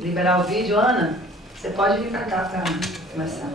liberar o vídeo, Ana, você pode vir para cá para começar.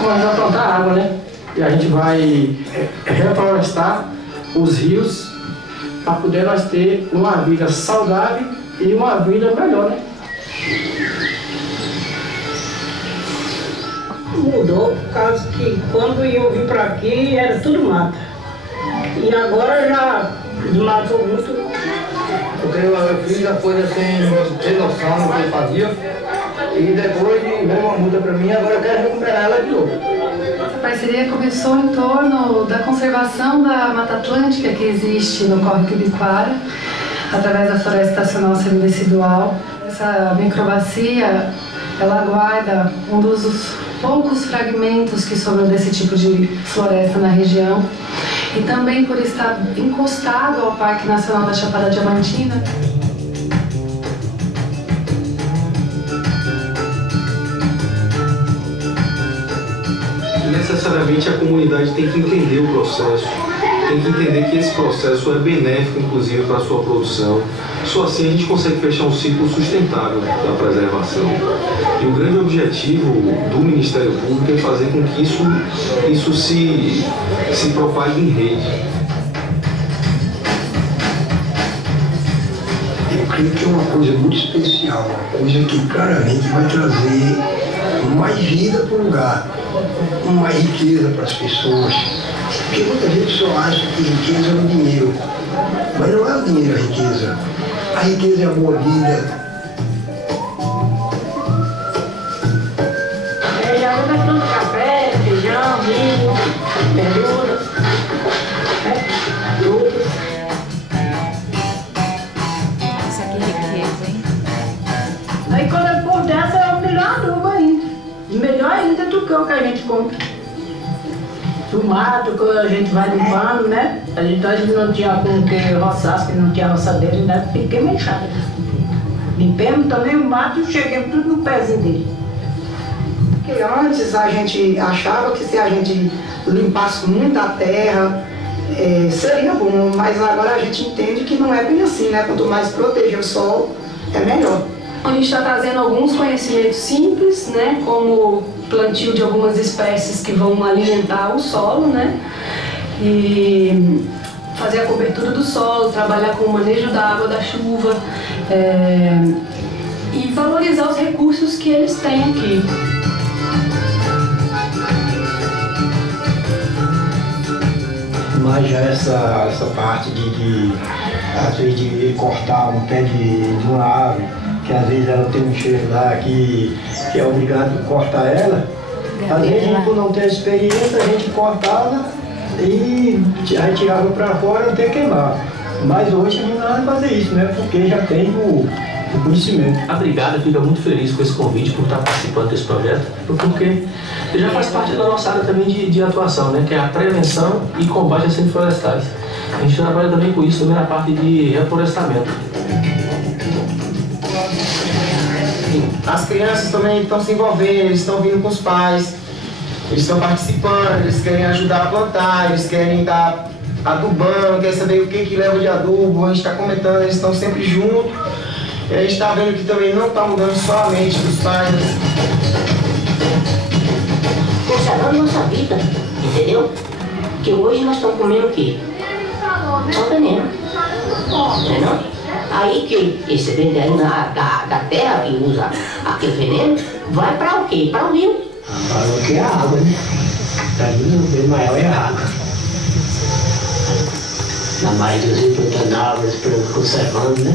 Nós vamos plantar água, né? E a gente vai reflorestar os rios para poder nós ter uma vida saudável e uma vida melhor, né? Mudou por causa que quando eu vim para aqui era tudo mato. E agora já desmatou muito. Porque eu fiz a coisa sem ter noção do que eu fazia. E depois veio uma multa para mim, agora eu quero recuperar ela de novo. Essa parceria começou em torno da conservação da Mata Atlântica que existe no Córrego Ibiquara, através da Floresta Estacional Semidecidual. Essa microbacia, ela guarda um dos poucos fragmentos que sobram desse tipo de floresta na região. E também por estar encostado ao Parque Nacional da Chapada Diamantina. Necessariamente a comunidade tem que entender o processo, tem que entender que esse processo é benéfico, inclusive, para a sua produção. Só assim a gente consegue fechar um ciclo sustentável da preservação. E o grande objetivo do Ministério Público é fazer com que isso se propague em rede. Eu creio que é uma coisa muito especial, uma coisa que claramente vai trazer mais vida para o lugar, uma riqueza para as pessoas. Porque muita gente só acha que riqueza é o dinheiro, mas não é o dinheiro a riqueza. A riqueza é a boa vida. Já vou gastando café, feijão, milho, verdura, tudo. Isso aqui é riqueza, hein? Aí quando é por dessa é o melhor adubo ainda. Melhor ainda do que o que a gente compra. Do mato que a gente vai limpando, né? A gente não tinha com que roçar, que não tinha roçadeira, né? Fiquei mexada. Limpemos também o mato e cheguemos tudo no pezinho dele. Porque antes a gente achava que se a gente limpasse muito a terra, seria bom, mas agora a gente entende que não é bem assim, né? Quanto mais proteger o solo, é melhor. A gente está trazendo alguns conhecimentos simples, né, como plantio de algumas espécies que vão alimentar o solo, né, e fazer a cobertura do solo, trabalhar com o manejo da água da chuva e valorizar os recursos que eles têm aqui. Mas já essa parte às vezes de cortar um pé de uma árvore, que às vezes ela tem um cheiro lá que é obrigado a cortar ela. Às vezes, por não ter experiência, a gente cortava e aí tirava para fora até queimar. Mas hoje a gente não vai fazer isso, né? Porque já tem o conhecimento. A Brigada fica muito feliz com esse convite por estar participando desse projeto, porque já faz parte da nossa área também de atuação, né? Que é a prevenção e combate a incêndios florestais. A gente trabalha também com isso, também na parte de reflorestamento. As crianças também estão se envolvendo, eles estão vindo com os pais, eles estão participando, eles querem ajudar a plantar, eles querem estar adubando, querem saber o que leva de adubo, a gente está comentando, eles estão sempre juntos. E a gente está vendo que também não está mudando só a mente dos pais. Conservando nossa vida, entendeu? Porque hoje nós estamos comendo o quê? Só veneno. Entendeu? Aí que esse veneno da terra que usa aquele veneno vai para o quê? Para o rio. Para o que é a água, né? Para mim o bem maior é a água. Na maioria dos rios plantando árvores, conservando, né?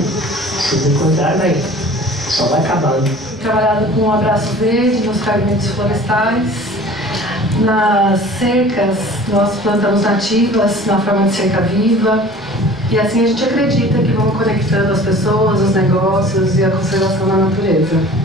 Se não encontrar, só vai acabando. Trabalhado com o abraço verde nos fragmentos florestais. Nas cercas, nós plantamos nativas na forma de cerca viva. E assim a gente acredita que vamos conectando as pessoas, os negócios e a conservação da natureza.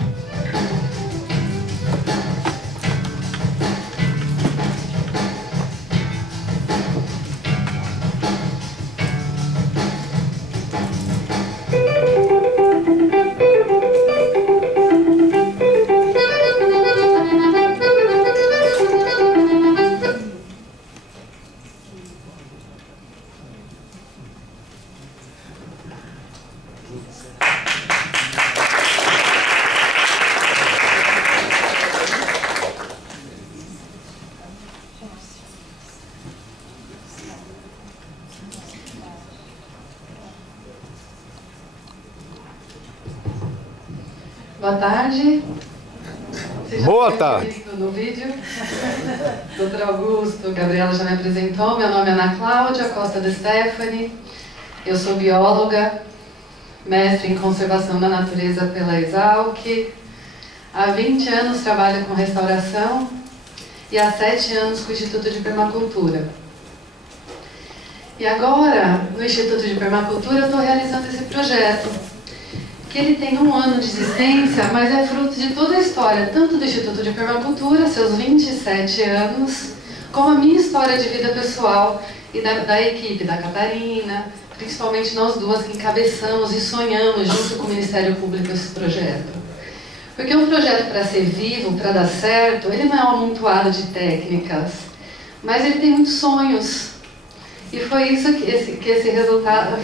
Boa tarde. Boa tarde. No vídeo. Doutor Augusto, Gabriela já me apresentou. Meu nome é Ana Cláudia Costa de Stefani. Eu sou bióloga, mestre em conservação da natureza pela Exalc. Há 20 anos trabalho com restauração e há 7 anos com o Instituto de Permacultura. E agora, no Instituto de Permacultura, eu estou realizando esse projeto, que ele tem 1 ano de existência, mas é fruto de toda a história, tanto do Instituto de Permacultura, seus 27 anos, como a minha história de vida pessoal e da equipe, da Catarina, principalmente nós duas que encabeçamos e sonhamos junto com o Ministério Público esse projeto. Porque um projeto, para ser vivo, para dar certo, ele não é um amontoado de técnicas, mas ele tem muitos sonhos. E foi isso que esse resultado,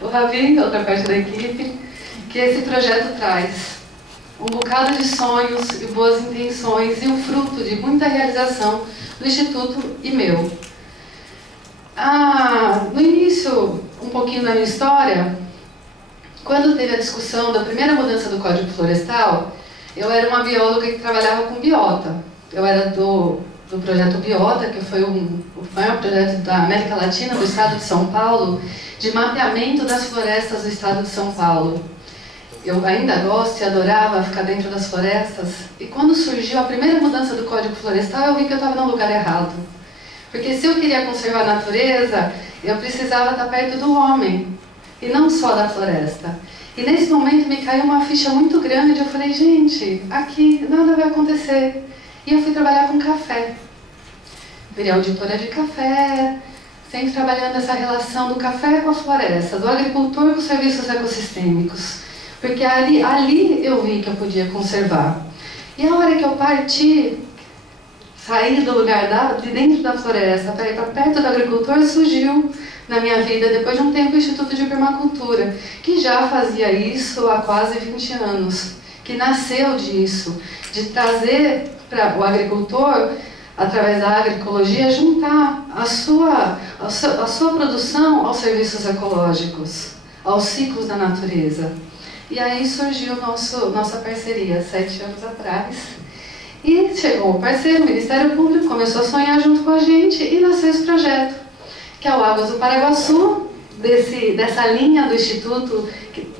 o Ravi, outra parte da equipe, que esse projeto traz. Um bocado de sonhos e boas intenções e um fruto de muita realização do Instituto e meu. No início, um pouquinho da minha história, quando teve a discussão da primeira mudança do Código Florestal, eu era uma bióloga que trabalhava com biota. Eu era do projeto Biota, que foi o maior projeto da América Latina, do estado de São Paulo, de mapeamento das florestas do estado de São Paulo. Eu ainda gosto e adorava ficar dentro das florestas. E quando surgiu a primeira mudança do Código Florestal, eu vi que eu estava no lugar errado. Porque se eu queria conservar a natureza, eu precisava estar perto do homem, e não só da floresta. E nesse momento me caiu uma ficha muito grande, eu falei, gente, aqui nada vai acontecer. E eu fui trabalhar com café. Virei auditora de café, sempre trabalhando essa relação do café com a floresta, do agricultor com os serviços ecossistêmicos. Porque ali eu vi que eu podia conservar. E a hora que eu parti, saí do lugar de dentro da floresta para ir para perto do agricultor, surgiu na minha vida, depois de um tempo, o Instituto de Permacultura, que já fazia isso há quase 20 anos, que nasceu disso, de trazer para o agricultor, através da agroecologia, juntar a sua produção aos serviços ecológicos, aos ciclos da natureza. E aí surgiu nossa parceria, 7 anos atrás. E chegou o parceiro, o Ministério Público, começou a sonhar junto com a gente e nasceu esse projeto, que é o Águas do Paraguaçu, dessa linha do Instituto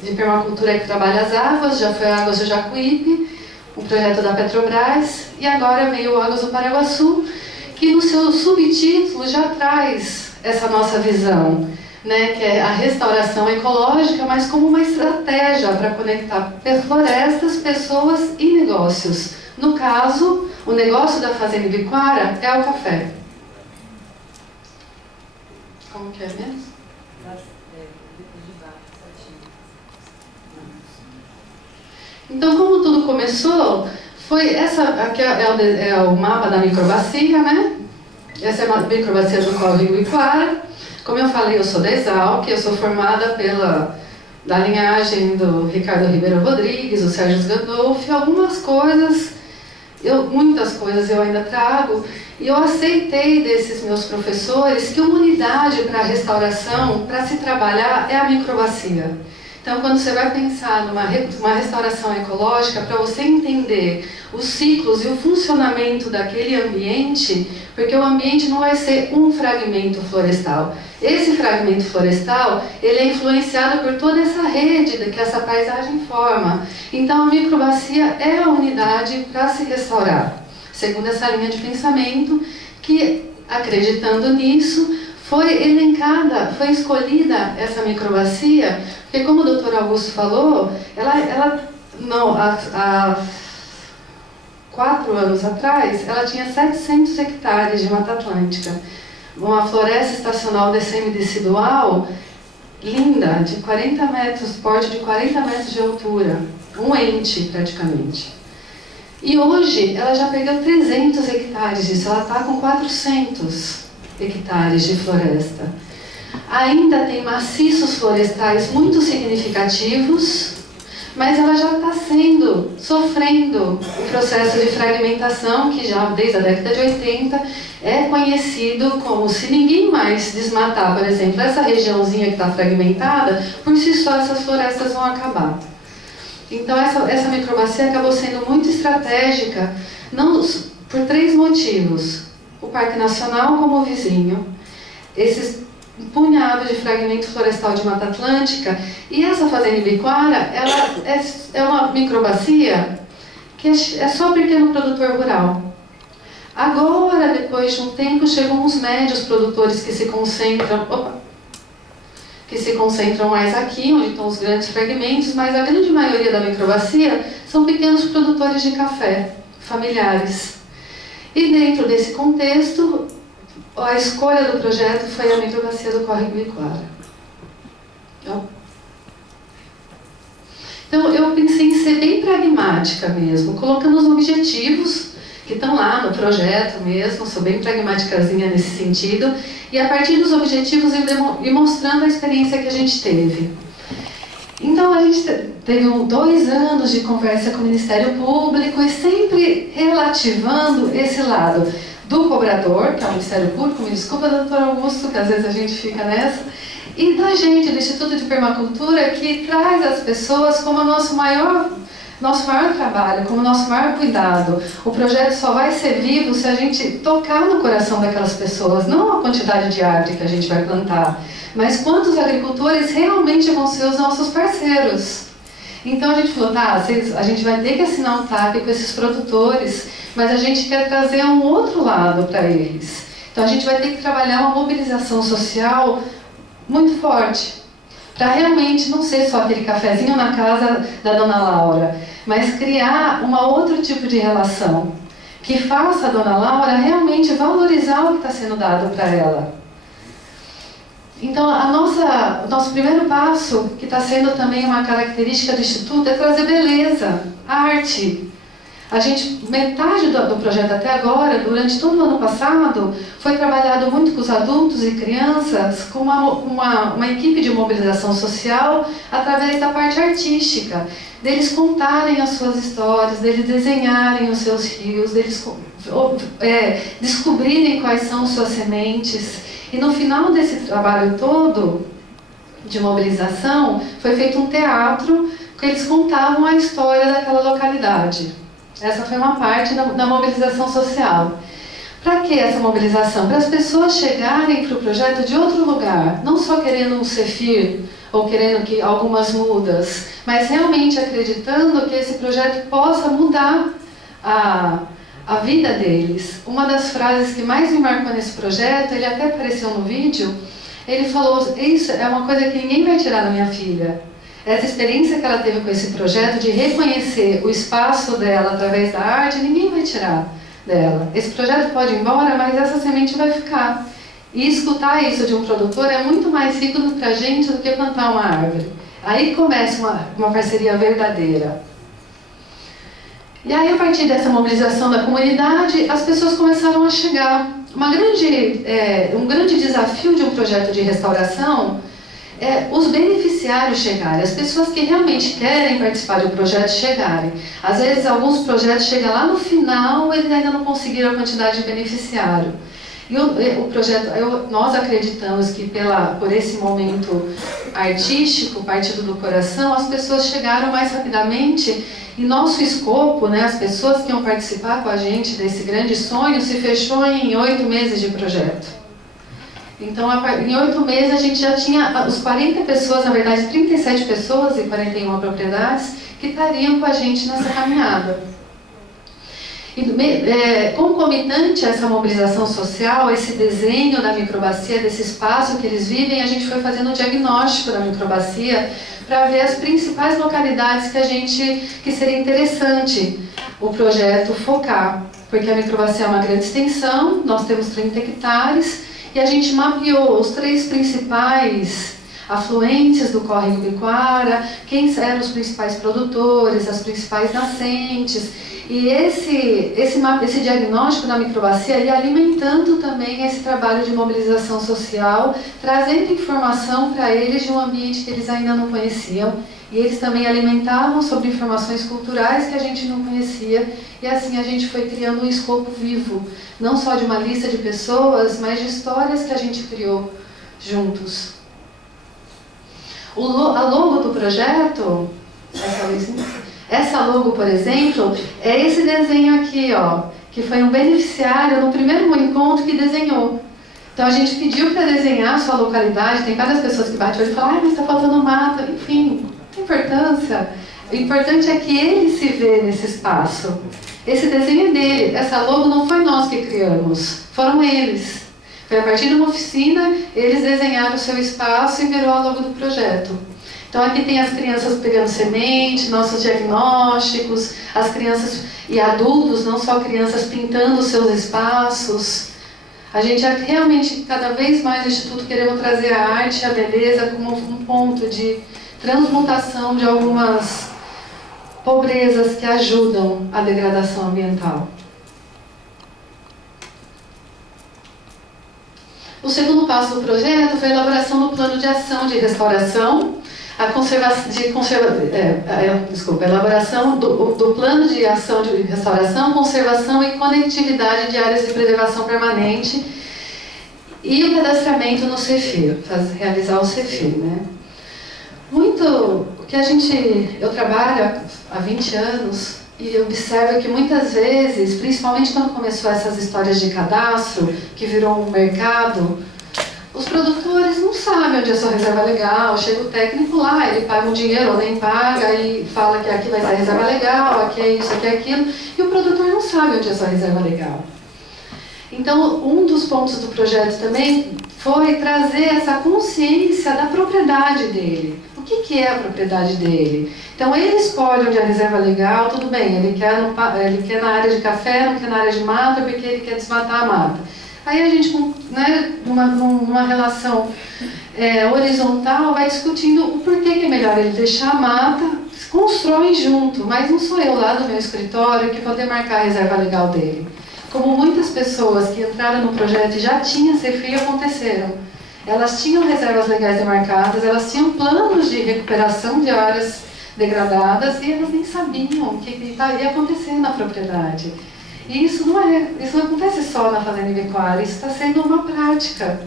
de Permacultura que trabalha as águas, já foi Águas do Jacuípe, um projeto da Petrobras, e agora veio o Águas do Paraguaçu, que no seu subtítulo já traz essa nossa visão, né, que é a restauração ecológica, mas como uma estratégia para conectar florestas, pessoas e negócios. No caso, o negócio da Fazenda Ibiquara é o café. Como que é mesmo? Então, como tudo começou, foi aqui é o mapa da microbacia, né? Essa é a microbacia do Córrego Ibiquara. Como eu falei, eu sou da Exalc, eu sou formada da linhagem do Ricardo Ribeiro Rodrigues, o Sérgio Gandolfi, algumas coisas muitas coisas eu ainda trago, e eu aceitei desses meus professores que uma unidade para restauração, para se trabalhar, é a microbacia. Então, quando você vai pensar numa restauração ecológica, para você entender os ciclos e o funcionamento daquele ambiente, porque o ambiente não vai ser um fragmento florestal. Esse fragmento florestal, ele é influenciado por toda essa rede que essa paisagem forma. Então, a microbacia é a unidade para se restaurar, segundo essa linha de pensamento que, acreditando nisso, foi elencada, foi escolhida essa microbacia, porque como o Dr. Augusto falou, há 4 anos atrás, ela tinha 700 hectares de Mata Atlântica. Uma floresta estacional decisidual, linda, de 40 metros, porte de 40 metros de altura, um ente praticamente. E hoje ela já perdeu 300 hectares disso, ela está com 400 hectares de floresta. Ainda tem maciços florestais muito significativos, mas ela já está sofrendo o processo de fragmentação, que já desde a década de 80 é conhecido como, se ninguém mais desmatar, por exemplo, essa regiãozinha que está fragmentada, por si só essas florestas vão acabar. Então essa microbacia acabou sendo muito estratégica, por 3 motivos. O Parque Nacional como vizinho, esse punhado de fragmento florestal de Mata Atlântica, e essa fazenda Ibiquara, ela é uma microbacia que é só pequeno produtor rural. Agora, depois de um tempo, chegam os médios produtores que se concentram mais aqui, onde estão os grandes fragmentos, mas a grande maioria da microbacia são pequenos produtores de café, familiares. E dentro desse contexto, a escolha do projeto foi a microbacia do Córrego Ibiquara. Então, eu pensei em ser bem pragmática mesmo, colocando os objetivos que estão lá no projeto mesmo, sou bem pragmáticazinha nesse sentido, e a partir dos objetivos ir mostrando a experiência que a gente teve. Então, a gente teve 2 anos de conversa com o Ministério Público e sempre relativando esse lado do cobrador, que é o Ministério Público, me desculpa, doutor Augusto, que às vezes a gente fica nessa, e da gente, do Instituto de Permacultura, que traz as pessoas como nosso maior trabalho, como nosso maior cuidado. O projeto só vai ser vivo se a gente tocar no coração daquelas pessoas, não a quantidade de árvore que a gente vai plantar, mas quantos agricultores realmente vão ser os nossos parceiros. Então a gente falou, tá, a gente vai ter que assinar um TAP com esses produtores, mas a gente quer trazer um outro lado para eles. Então a gente vai ter que trabalhar uma mobilização social muito forte, para realmente não ser só aquele cafezinho na casa da dona Laura, mas criar um outro tipo de relação, que faça a dona Laura realmente valorizar o que está sendo dado para ela. Então, o nosso primeiro passo, que está sendo também uma característica do Instituto, é trazer beleza, arte. Metade do projeto até agora, durante todo o ano passado, foi trabalhado muito com os adultos e crianças, com uma equipe de mobilização social, através da parte artística, deles contarem as suas histórias, deles desenharem os seus rios, deles descobrirem quais são suas sementes. E no final desse trabalho todo de mobilização, foi feito um teatro que eles contavam a história daquela localidade. Essa foi uma parte da mobilização social. Para que essa mobilização? Para as pessoas chegarem para o projeto de outro lugar, não só querendo um CEFIR ou querendo algumas mudas, mas realmente acreditando que esse projeto possa mudar a vida deles. Uma das frases que mais me marcou nesse projeto, ele até apareceu no vídeo, ele falou, isso é uma coisa que ninguém vai tirar da minha filha. Essa experiência que ela teve com esse projeto de reconhecer o espaço dela através da arte, ninguém vai tirar dela. Esse projeto pode ir embora, mas essa semente vai ficar. E escutar isso de um produtor é muito mais rico para a gente do que plantar uma árvore. Aí começa uma parceria verdadeira. E aí, a partir dessa mobilização da comunidade, as pessoas começaram a chegar. Um grande desafio de um projeto de restauração os beneficiários chegarem, as pessoas que realmente querem participar do projeto chegarem. Às vezes, alguns projetos chegam lá no final, eles ainda não conseguiram a quantidade de beneficiário. E o projeto, nós acreditamos que por esse momento artístico, partido do coração, as pessoas chegaram mais rapidamente e nosso escopo, né, as pessoas que iam participar com a gente desse grande sonho, se fechou em 8 meses de projeto. Então, em 8 meses a gente já tinha os 40 pessoas, na verdade 37 pessoas e 41 propriedades que estariam com a gente nessa caminhada. E, concomitante a essa mobilização social, esse desenho da microbacia, desse espaço que eles vivem, a gente foi fazendo um diagnóstico da microbacia para ver as principais localidades que seria interessante o projeto focar. Porque a microbacia é uma grande extensão, nós temos 30 hectares, e a gente mapeou os 3 principais afluentes do córrego Ibiquara, quem eram os principais produtores, as principais nascentes. E esse diagnóstico da microbacia ia alimentando também esse trabalho de mobilização social, trazendo informação para eles de um ambiente que eles ainda não conheciam. E eles também alimentavam sobre informações culturais que a gente não conhecia. E assim a gente foi criando um escopo vivo, não só de uma lista de pessoas, mas de histórias que a gente criou juntos. A logo do projeto, essa logo, por exemplo, é esse desenho aqui, ó, que foi um beneficiário no primeiro encontro que desenhou. Então a gente pediu para desenhar a sua localidade, tem várias pessoas que batem o olho e falam, mas está faltando mata, enfim, não tem importância. O importante é que ele se vê nesse espaço. Esse desenho é dele, essa logo não foi nós que criamos, foram eles. Foi a partir de uma oficina, eles desenharam o seu espaço e virou a logo do projeto. Então aqui tem as crianças pegando semente, nossos diagnósticos, as crianças e adultos, não só crianças pintando os seus espaços. A gente realmente, cada vez mais no Instituto, queremos trazer a arte e a beleza como um ponto de transmutação de algumas pobrezas que ajudam a degradação ambiental. O segundo passo do projeto foi a elaboração do plano de ação de restauração, elaboração do plano de ação de restauração, conservação e conectividade de áreas de preservação permanente e o cadastramento no CEFIR, realizar o CEFIR, né? Eu trabalho há 20 anos e observo que muitas vezes, principalmente quando começou essas histórias de cadastro, que virou um mercado, os produtores não sabem onde é a sua reserva legal, chega o técnico lá, ele paga um dinheiro ou nem paga e fala que aqui vai ser a reserva legal, aqui é isso, aqui é aquilo, e o produtor não sabe onde é a sua reserva legal. Então, um dos pontos do projeto também foi trazer essa consciência da propriedade dele. O que é a propriedade dele? Então, ele escolhe onde é a reserva legal, tudo bem, ele quer na área de café, não quer na área de mata, porque ele quer desmatar a mata. Aí a gente, né, numa relação horizontal, vai discutindo o porquê que é melhor ele deixar a mata, constrói junto, mas não sou eu lá do meu escritório que vou demarcar a reserva legal dele. Como muitas pessoas que entraram no projeto e já tinham CEFIR aconteceram. Elas tinham reservas legais demarcadas, elas tinham planos de recuperação de áreas degradadas e elas nem sabiam o que ia acontecer na propriedade. E isso não acontece só na Fazenda Ibiquara, isso está sendo uma prática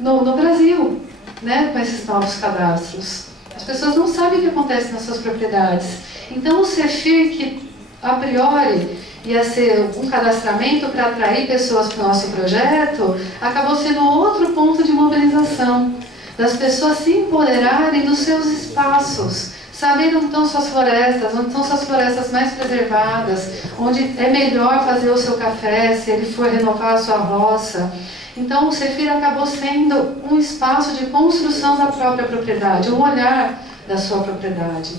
no Brasil, né, com esses novos cadastros. As pessoas não sabem o que acontece nas suas propriedades. Então o CEFIR, que a priori ia ser um cadastramento para atrair pessoas para o nosso projeto, acabou sendo outro ponto de mobilização, das pessoas se empoderarem dos seus espaços, saber onde estão suas florestas, onde estão suas florestas mais preservadas, onde é melhor fazer o seu café, se ele for renovar a sua roça. Então o CEFIR acabou sendo um espaço de construção da própria propriedade, um olhar da sua propriedade.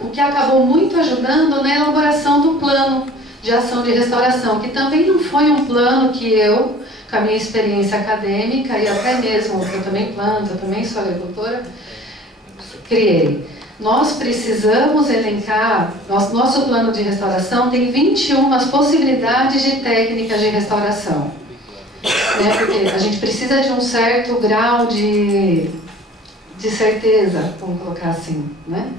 O que acabou muito ajudando na elaboração do plano de ação de restauração, que também não foi um plano que eu, com a minha experiência acadêmica, e até mesmo, eu também planto, eu também sou agricultora, criei. Nós precisamos elencar, nosso plano de restauração tem 21 possibilidades de técnicas de restauração. né? Porque a gente precisa de um certo grau de certeza, vamos colocar assim, né?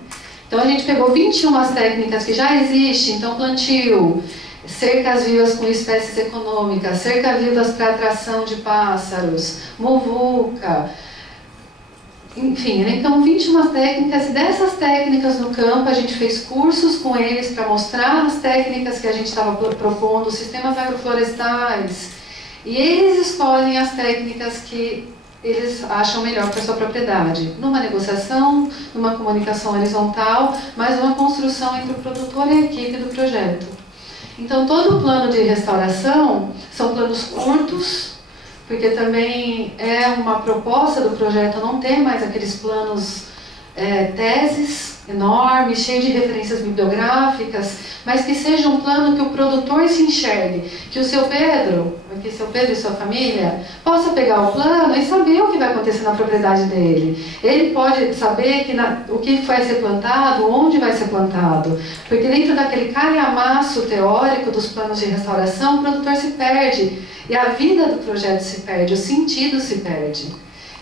Então a gente pegou 21 técnicas que já existem, então plantio, cercas vivas com espécies econômicas, cercas vivas para atração de pássaros, muvuca, enfim, né? Então 21 técnicas, e dessas técnicas no campo a gente fez cursos com eles para mostrar as técnicas que a gente estava propondo, sistemas agroflorestais, e eles escolhem as técnicas que eles acham melhor para a sua propriedade, numa negociação, numa comunicação horizontal, mas uma construção entre o produtor e a equipe do projeto. Então todo o plano de restauração são planos curtos, porque também é uma proposta do projeto não ter mais aqueles planos teses enormes, cheios de referências bibliográficas, mas que seja um plano que o produtor se enxergue, que o seu Pedro e sua família possa pegar o plano e saber o que vai acontecer na propriedade dele. Ele pode saber o que vai ser plantado, onde vai ser plantado, porque dentro daquele calhamaço teórico dos planos de restauração, o produtor se perde e a vida do projeto se perde, o sentido se perde.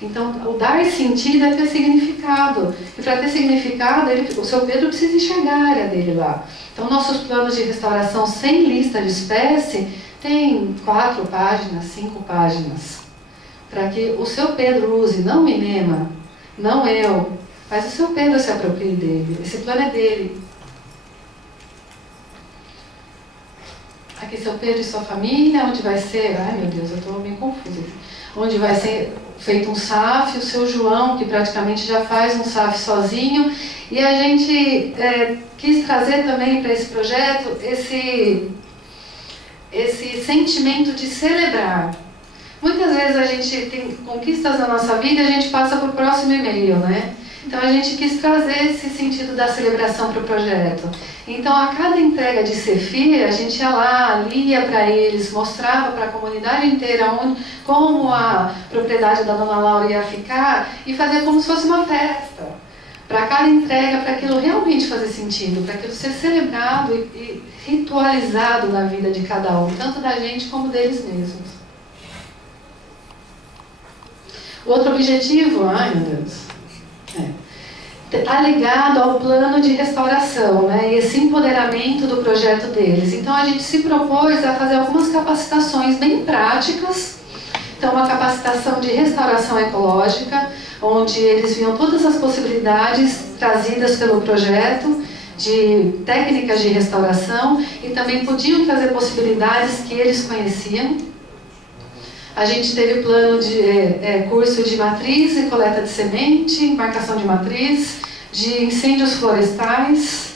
Então, o dar sentido é ter significado. E para ter significado, o seu Pedro precisa enxergar a área dele lá. Então, nossos planos de restauração sem lista de espécie tem 4 páginas, 5 páginas. Para que o seu Pedro use, não o INEMA, não eu, mas o seu Pedro se aproprie dele. Esse plano é dele. Aqui seu Pedro e sua família, onde vai ser... Ai, meu Deus, eu estou meio confusa. Onde vai ser feito um SAF, o seu João, que praticamente já faz um SAF sozinho. E a gente quis trazer também para esse projeto esse sentimento de celebrar. Muitas vezes a gente tem conquistas na nossa vida e a gente passa para o próximo e-mail, né? Então a gente quis trazer esse sentido da celebração para o projeto. Então a cada entrega de Cefir, a gente ia lá, lia para eles, mostrava para a comunidade inteira como a propriedade da Dona Laura ia ficar e fazia como se fosse uma festa. Para cada entrega, para aquilo realmente fazer sentido, para aquilo ser celebrado e ritualizado na vida de cada um, tanto da gente como deles mesmos. O outro objetivo, ai meu Deus, está ligado ao plano de restauração, né, e esse empoderamento do projeto deles. Então a gente se propôs a fazer algumas capacitações bem práticas. Então uma capacitação de restauração ecológica, onde eles viam todas as possibilidades trazidas pelo projeto, de técnicas de restauração, e também podiam trazer possibilidades que eles conheciam. A gente teve plano de curso de matriz e coleta de semente, marcação de matriz, de incêndios florestais,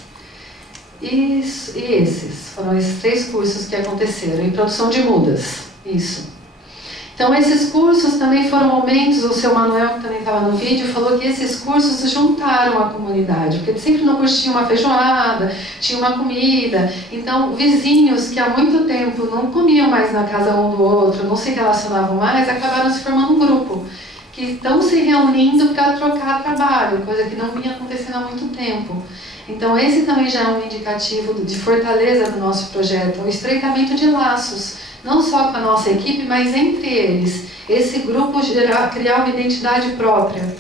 e esses foram esses 3 cursos que aconteceram, e produção de mudas, isso. Então esses cursos também foram momentos, o seu Manuel, que também estava no vídeo, falou que esses cursos juntaram a comunidade, porque sempre no curso tinha uma feijoada, tinha uma comida, então vizinhos que há muito tempo não comiam mais na casa um do outro, não se relacionavam mais, acabaram se formando um grupo, que estão se reunindo para trocar trabalho, coisa que não vinha acontecendo há muito tempo. Então esse também já é um indicativo de fortaleza do nosso projeto, o estreitamento de laços, não só com a nossa equipe, mas entre eles. Esse grupo criar uma identidade própria.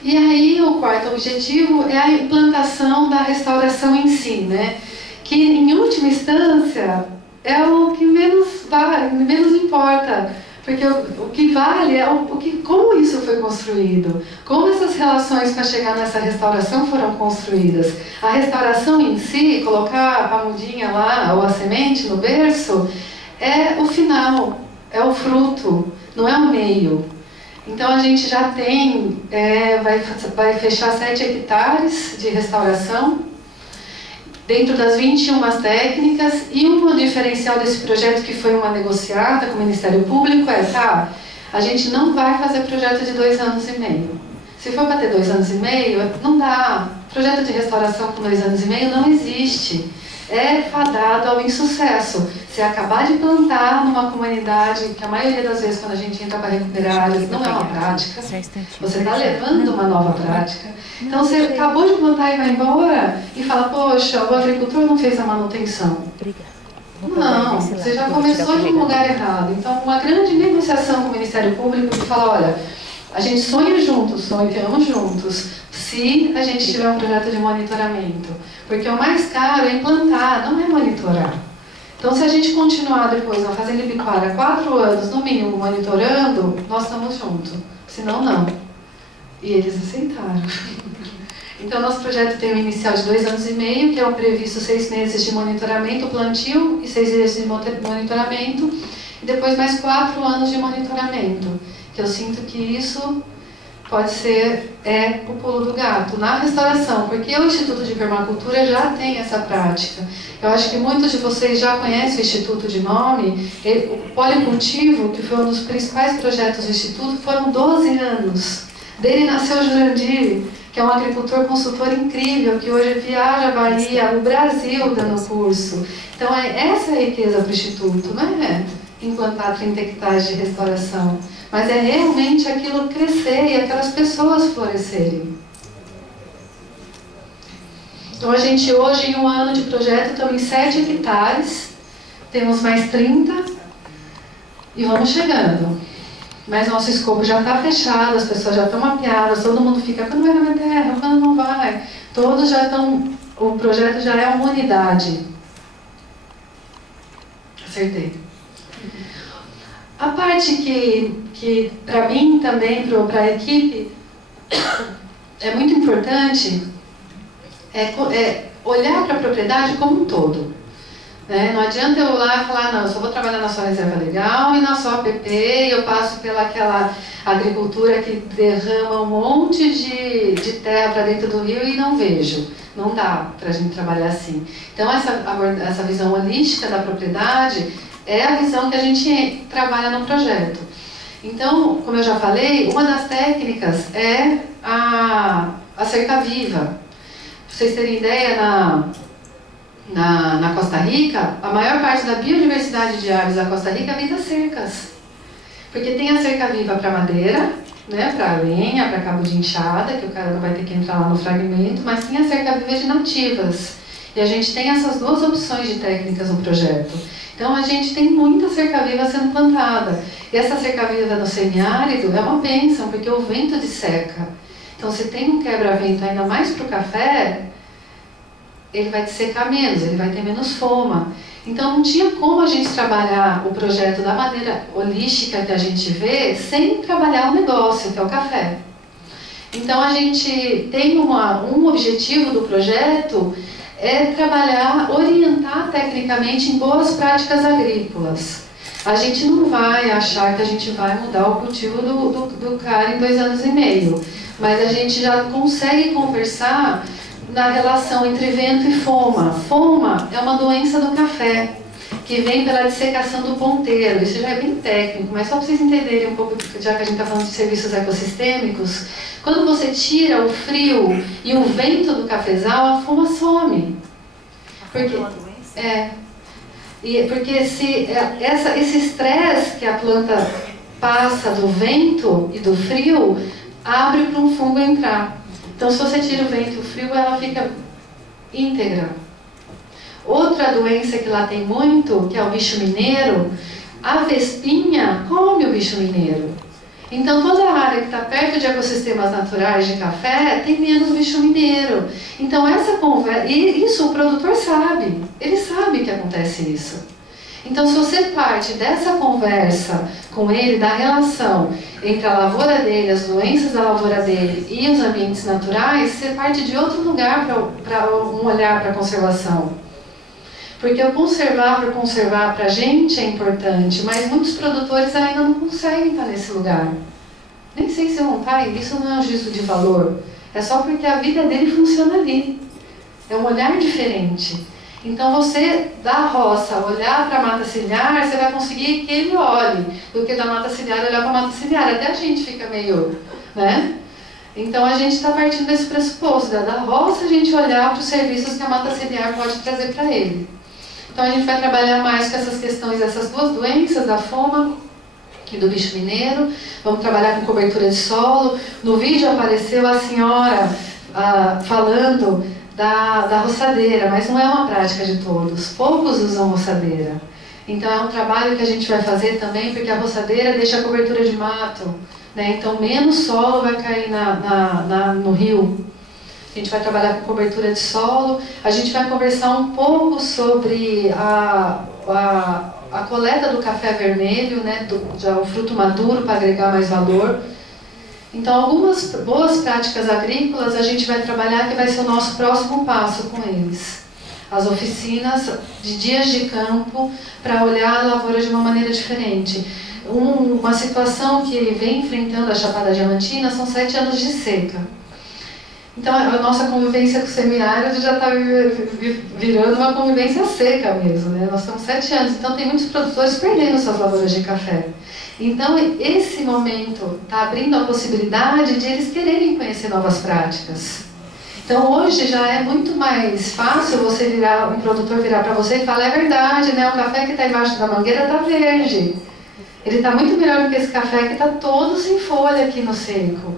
E aí o quarto objetivo é a implantação da restauração em si, né? Que em última instância é o que menos vale, menos importa. Porque o que vale é como isso foi construído, como essas relações para chegar nessa restauração foram construídas. A restauração em si, colocar a mudinha lá, ou a semente no berço, é o final, é o fruto, não é o meio. Então a gente já tem, vai fechar 7 hectares de restauração, dentro das 21 técnicas, e um diferencial desse projeto, que foi uma negociata com o Ministério Público, a gente não vai fazer projeto de 2 anos e meio. Se for para ter 2 anos e meio, não dá. Projeto de restauração com 2 anos e meio não existe. é fadado ao insucesso. Você acabar de plantar numa comunidade, que a maioria das vezes quando a gente entra para recuperar áreas não é uma prática, você está levando uma nova prática. Então você acabou de plantar e vai embora e fala, poxa, o agricultor não fez a manutenção. Não, você já começou de um lugar errado. Então uma grande negociação com o Ministério Público que fala, olha, a gente sonha juntos, sonhamos juntos, se a gente tiver um projeto de monitoramento. Porque o mais caro é implantar, não é monitorar. Então, se a gente continuar depois na Fazenda Ibiquara 4 anos, no mínimo, monitorando, nós estamos juntos. Senão, não. E eles aceitaram. Então, nosso projeto tem um inicial de 2 anos e meio, que é o previsto 6 meses de monitoramento, plantio, e 6 meses de monitoramento, e depois mais 4 anos de monitoramento. Que eu sinto que isso pode ser o pulo do gato na restauração, porque o Instituto de Permacultura já tem essa prática. Eu acho que muitos de vocês já conhecem o Instituto de nome. O policultivo, que foi um dos principais projetos do Instituto, foram 12 anos. Dele nasceu o Jurandir, que é um agricultor consultor incrível, que hoje viaja a Bahia, o Brasil dando curso. Então, essa é a riqueza para o Instituto, não é implantar 30 hectares de restauração, mas é realmente aquilo crescer e aquelas pessoas florescerem. Então a gente hoje, em 1 ano de projeto, estamos em 7 hectares, temos mais 30 e vamos chegando. Mas nosso escopo já está fechado, as pessoas já estão mapeadas, todo mundo fica, quando vai na minha terra, quando não vai. Todos já estão, o projeto já é uma unidade. Acertei. A parte que para mim também, para a equipe, é muito importante é olhar para a propriedade como um todo. Né? Não adianta eu lá falar, não, eu só vou trabalhar na sua reserva legal e na sua APP, e eu passo pelaquela agricultura que derrama um monte de terra para dentro do rio e não vejo. Não dá para a gente trabalhar assim. Então essa visão holística da propriedade é a visão que a gente trabalha no projeto. Então, como eu já falei, uma das técnicas é a cerca viva. Para vocês terem ideia, na Costa Rica, a maior parte da biodiversidade de aves da Costa Rica vem das cercas. Porque tem a cerca viva para madeira, né, para lenha, para cabo de enxada, que o cara não vai ter que entrar lá no fragmento, mas tem a cerca viva de nativas. E a gente tem essas 2 opções de técnicas no projeto. Então a gente tem muita cerca-viva sendo plantada. E essa cerca-viva no semiárido é uma bênção, porque o vento disseca. Então se tem um quebra-vento ainda mais para o café, ele vai dissecar menos, ele vai ter menos foma. Então não tinha como a gente trabalhar o projeto da maneira holística que a gente vê, sem trabalhar o negócio, que é o café. Então a gente tem um objetivo do projeto, é trabalhar, orientar tecnicamente em boas práticas agrícolas. A gente não vai achar que a gente vai mudar o cultivo do cara em 2 anos e meio, mas a gente já consegue conversar na relação entre vento e foma. Foma é uma doença do café, que vem pela dissecação do ponteiro. Isso já é bem técnico, mas só para vocês entenderem um pouco, já que a gente está falando de serviços ecossistêmicos, quando você tira o frio e o vento do cafezal, a foma some. Porque esse estresse que a planta passa do vento e do frio, abre para um fungo entrar. Então, se você tira o vento e o frio, ela fica íntegra. Outra doença que lá tem muito, que é o bicho mineiro, a vespinha come o bicho mineiro. Então, toda a área que está perto de ecossistemas naturais de café tem menos bicho mineiro. Então, essa conversa, e isso o produtor sabe, ele sabe que acontece isso. Então, se você parte dessa conversa com ele, da relação entre a lavoura dele, as doenças da lavoura dele e os ambientes naturais, você parte de outro lugar para um olhar para a conservação. Porque o conservar para a gente é importante, mas muitos produtores ainda não conseguem estar nesse lugar. Nem sei se vão estar, isso não é um juízo de valor. É só porque a vida dele funciona ali. É um olhar diferente. Então você, da roça, olhar para a mata ciliar, você vai conseguir que ele olhe, do que da mata ciliar olhar para a mata ciliar. Até a gente fica meio, né? Então a gente está partindo desse pressuposto, da roça a gente olhar para os serviços que a mata ciliar pode trazer para ele. Então a gente vai trabalhar mais com essas questões dessas duas doenças, da foma e do bicho mineiro. Vamos trabalhar com cobertura de solo. No vídeo apareceu a senhora falando da roçadeira, mas não é uma prática de todos. Poucos usam roçadeira. Então é um trabalho que a gente vai fazer também, porque a roçadeira deixa a cobertura de mato, né? Então menos solo vai cair no rio. A gente vai trabalhar com cobertura de solo. A gente vai conversar um pouco sobre a coleta do café vermelho, né? O fruto maduro para agregar mais valor. Então algumas boas práticas agrícolas a gente vai trabalhar, que vai ser o nosso próximo passo com eles. As oficinas de dias de campo para olhar a lavoura de uma maneira diferente. Uma situação que vem enfrentando a Chapada Diamantina são 7 anos de seca. Então a nossa convivência com o semiárido já está virando uma convivência seca mesmo, né? Nós estamos 7 anos, então tem muitos produtores perdendo suas lavouras de café. Então esse momento está abrindo a possibilidade de eles quererem conhecer novas práticas. Então hoje já é muito mais fácil você um produtor virar para você e falar: é verdade, né? O café que está embaixo da mangueira está verde. Ele está muito melhor do que esse café que está todo sem folha aqui no seco.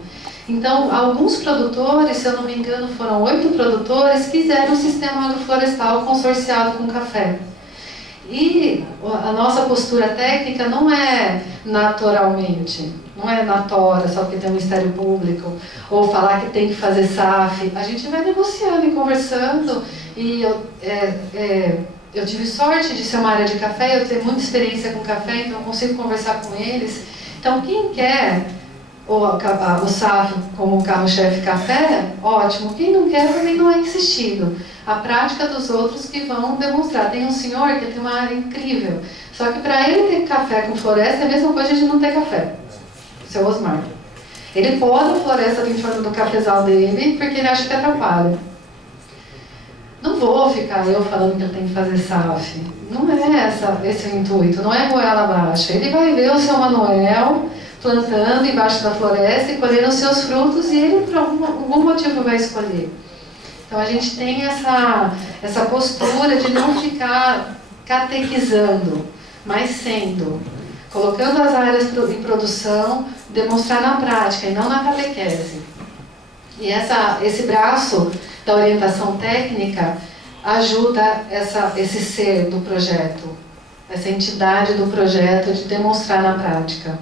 Então, alguns produtores, se eu não me engano, foram 8 produtores, fizeram um sistema agroflorestal consorciado com café. E a nossa postura técnica não é naturalmente, não é na tora, só porque tem um Ministério Público, ou falar que tem que fazer SAF. A gente vai negociando e conversando, e eu tive sorte de ser uma área de café, eu tenho muita experiência com café, então eu consigo conversar com eles. Então, quem quer o SAF como carro-chefe café, ótimo. Quem não quer também não é insistido. A prática dos outros que vão demonstrar. Tem um senhor que tem uma área incrível, só que para ele ter café com floresta é a mesma coisa de não ter café. Seu Osmar. Ele poda a floresta em torno do cafezal dele porque ele acha que atrapalha. Não vou ficar eu falando que ele tem que fazer SAF. Não é esse o intuito, não é goela abaixo. Ele vai ver o seu Manuel plantando embaixo da floresta e colhendo os seus frutos, e ele por algum motivo vai escolher. Então a gente tem essa postura de não ficar catequizando, mas colocando as áreas em produção, demonstrar na prática e não na catequese. E esse braço da orientação técnica ajuda esse ser do projeto, essa entidade do projeto de demonstrar na prática.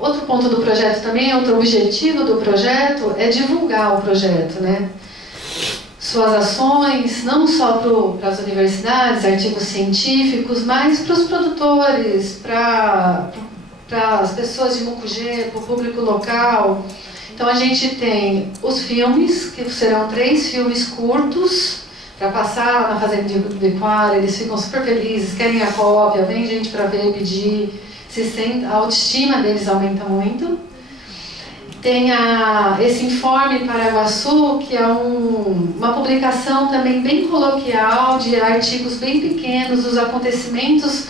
Outro ponto do projeto também, outro objetivo do projeto é divulgar o projeto, né? Suas ações, não só para as universidades, artigos científicos, mas para os produtores, para as pessoas de Mucugê, para o público local. Então a gente tem os filmes, que serão 3 filmes curtos, para passar na Fazenda de Ibiquara, eles ficam super felizes, querem a cópia, vem gente para ver, pedir. A autoestima deles aumenta muito. Tem esse informe Paraguaçu, que é uma publicação também bem coloquial, de artigos bem pequenos, dos acontecimentos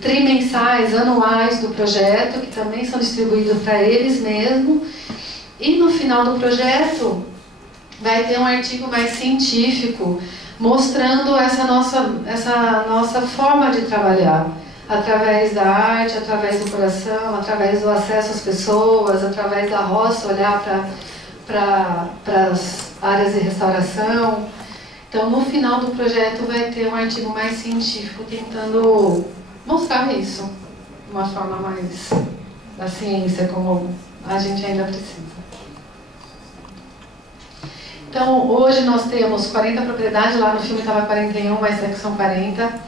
trimensais, anuais do projeto, que também são distribuídos para eles mesmos. E no final do projeto vai ter um artigo mais científico, mostrando essa nossa forma de trabalhar. Através da arte, através do coração, através do acesso às pessoas, através da roça, olhar para as áreas de restauração. Então, no final do projeto vai ter um artigo mais científico tentando mostrar isso de uma forma mais da ciência, como a gente ainda precisa. Então, hoje nós temos 40 propriedades, lá no filme estava 41, mas é que são 40.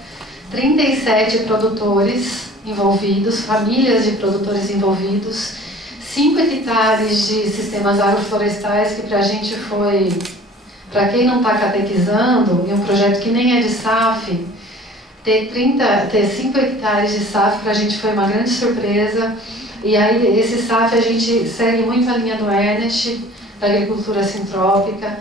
37 produtores envolvidos, famílias de produtores envolvidos, 5 hectares de sistemas agroflorestais, que para a gente foi, para quem não está catequizando, em um projeto que nem é de SAF, ter 5 hectares de SAF para a gente foi uma grande surpresa. E aí esse SAF a gente segue muito a linha do Ernest, da agricultura sintrópica.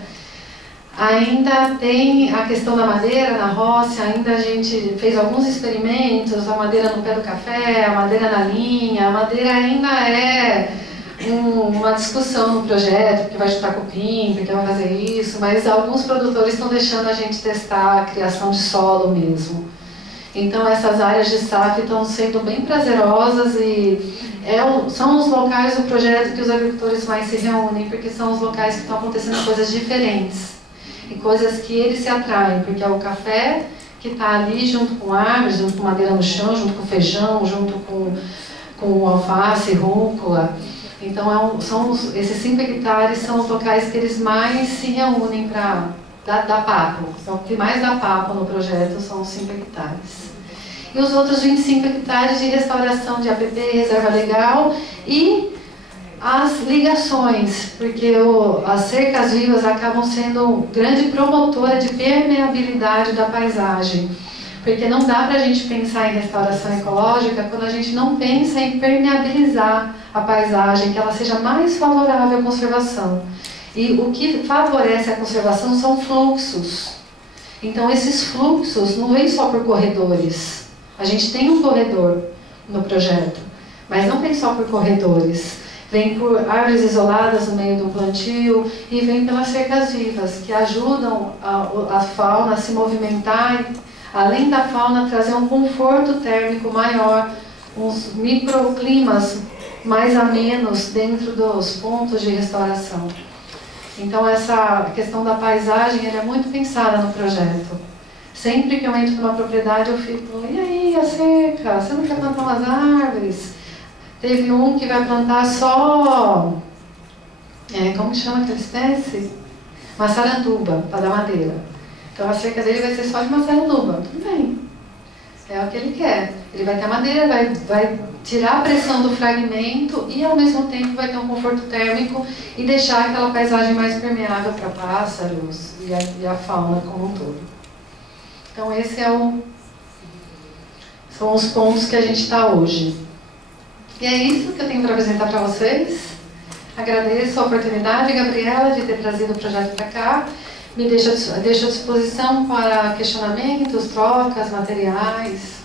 Ainda tem a questão da madeira na roça, ainda a gente fez alguns experimentos, a madeira no pé do café, a madeira na linha, a madeira ainda é uma discussão no projeto, porque vai juntar cupim, porque vai fazer isso, mas alguns produtores estão deixando a gente testar a criação de solo mesmo. Então essas áreas de SAF estão sendo bem prazerosas e são os locais do projeto que os agricultores mais se reúnem, porque são os locais que estão acontecendo coisas diferentes e coisas que eles se atraem, porque é o café que está ali junto com árvores, junto com madeira no chão, junto com feijão, junto com alface, rúcula. Então esses 5 hectares são os locais que eles mais se reúnem para dar papo. Então, o que mais dá papo no projeto são os 5 hectares. E os outros 25 hectares de restauração de APP, reserva legal e as ligações, porque as cercas vivas acabam sendo grande promotora de permeabilidade da paisagem. Porque não dá para a gente pensar em restauração ecológica quando a gente não pensa em permeabilizar a paisagem, que ela seja mais favorável à conservação. E o que favorece a conservação são fluxos. Então esses fluxos não vêm só por corredores. A gente tem um corredor no projeto, mas não vem só por corredores. Vem por árvores isoladas no meio do plantio e vem pelas cercas vivas, que ajudam a fauna a se movimentar, além da fauna trazer um conforto térmico maior, uns microclimas mais amenos dentro dos pontos de restauração. Então essa questão da paisagem ela é muito pensada no projeto. Sempre que eu entro numa propriedade eu fico, e aí a cerca, você não quer plantar umas árvores? Teve um que vai plantar só, como que chama aquela espécie? Maçaranduba, para dar madeira. Então a cerca dele vai ser só de maçaranduba, tudo bem. É o que ele quer. Ele vai ter madeira, vai tirar a pressão do fragmento e ao mesmo tempo vai ter um conforto térmico e deixar aquela paisagem mais permeável para pássaros e a fauna como um todo. Então esse são os pontos que a gente está hoje. E é isso que eu tenho para apresentar para vocês. Agradeço a oportunidade, Gabriela, de ter trazido o projeto para cá. Me deixo à disposição para questionamentos, trocas, materiais.